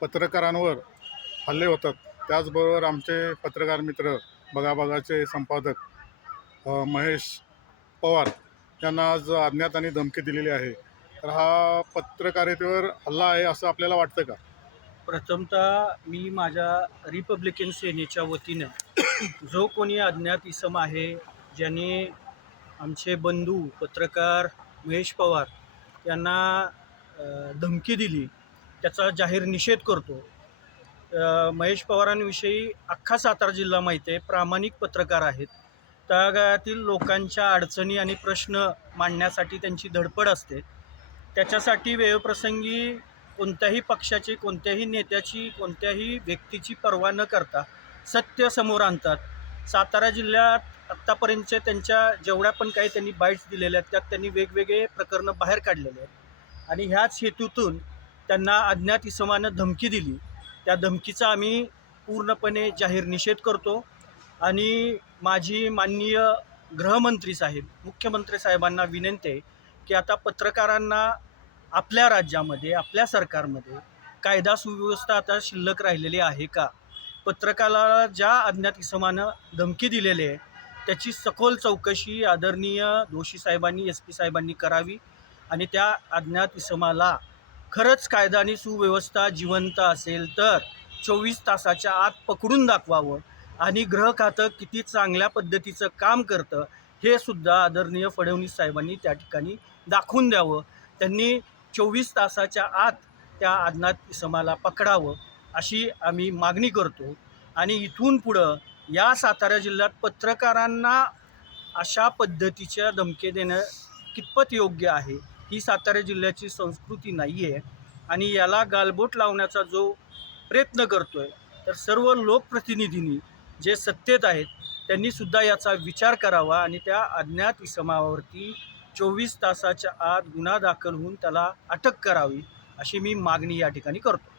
पत्रकारांवर हल्ले होतात. त्याचबरोबर आमचे पत्रकार मित्र बघा संपादक महेश पवार यांना आज अज्ञात आणि धमकी दिलेली आहे. तर हा पत्रकारितेवर हल्ला आहे असं आपल्याला वाटतं का? प्रथमतः मी माझ्या रिपब्लिकन सेनेच्या वतीनं जो कोणी अज्ञात इसम आहे ज्यांनी आमचे बंधू पत्रकार महेश पवार यांना धमकी दिली त्याचा जाहीर निषेध करतो. महेश पवारांविषयी अख्खा सातारा जिल्हा माहिती आहे प्रामाणिक पत्रकार आहेत. तळागाळातील लोकांच्या अडचणी आणि प्रश्न मांडण्यासाठी त्यांची धडपड असते. त्याच्यासाठी वेळप्रसंगी कोणत्याही पक्षाची कोणत्याही नेत्याची कोणत्याही व्यक्तीची पर्वा न करता सत्य समोर आणतात. सातारा जिल्ह्यात आत्तापर्यंतच्या त्यांच्या जेवढ्या पण काही त्यांनी बाईट्स दिलेल्या आहेत त्यात त्यांनी वेगवेगळे प्रकरणं बाहेर काढलेले आहेत. आणि ह्याच हेतूतून त्यांना अज्ञात इसमानं धमकी दिली. त्या धमकीचा आम्ही पूर्णपणे जाहीर निषेध करतो. आणि माझी माननीय गृहमंत्री साहेब मुख्यमंत्री साहेबांना विनंती आहे की आता पत्रकारांना आपल्या राज्यामध्ये आपल्या सरकारमध्ये कायदा सुव्यवस्था आता शिल्लक राहिलेली आहे का? पत्रकाराला ज्या अज्ञात इसमानं धमकी दिलेली आहे त्याची सखोल चौकशी आदरणीय दोषी साहेबांनी एस पी साहेबांनी करावी आणि त्या अज्ञात इसमाला खरंच कायदा आणि सुव्यवस्था जिवंत असेल तर चोवीस तासाच्या आत पकडून दाखवावं आणि ग्रह खातं किती चांगल्या पद्धतीचं काम करतं हे सुद्धा आदरणीय फडणवीस साहेबांनी त्या ठिकाणी दाखवून द्यावं. त्यांनी चोवीस तासाच्या आत त्या आदनात इसमाला पकडावं अशी आम्ही मागणी करतो. आणि इथून पुढं या सातारा जिल्ह्यात पत्रकारांना अशा पद्धतीच्या धमके देणं कितपत योग्य आहे? ही सातारा जिल्ह्याची संस्कृती नाही आहे आणि याला गालबोट लावण्याचा जो प्रयत्न करतो आहे तर सर्व लोकप्रतिनिधींनी जे सत्तेत आहेत त्यांनीसुद्धा याचा विचार करावा आणि त्या अज्ञात इसमावरती चोवीस तासाच्या आत गुन्हा दाखल होऊन त्याला अटक करावी अशी मी मागणी या ठिकाणी करतो.